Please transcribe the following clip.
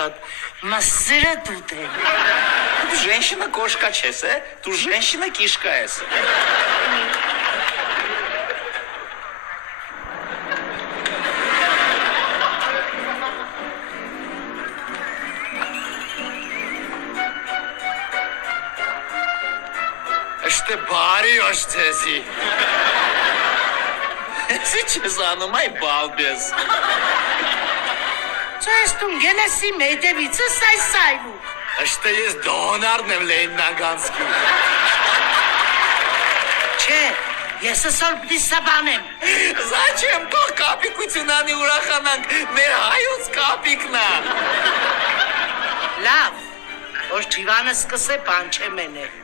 կոշկատ, մսերը դուտել։ Ты женщина кошка չես, ты женщина кишка ես։ Что բարի օշտեզի։ Сейчас оно май балбес։ Չես տուն գելեսի մեյդևիցը սայսայլու։ Что есть դոնարն եմ Լենինագանսկի։ Չէ, ես ասոր պտի սաբանեմ։ Зачем թող կապիկությունանի ուրախանանք, մեր հայոց կապիկնա։ Լավ, որ ճիվանը սկսե բան չէ մենե։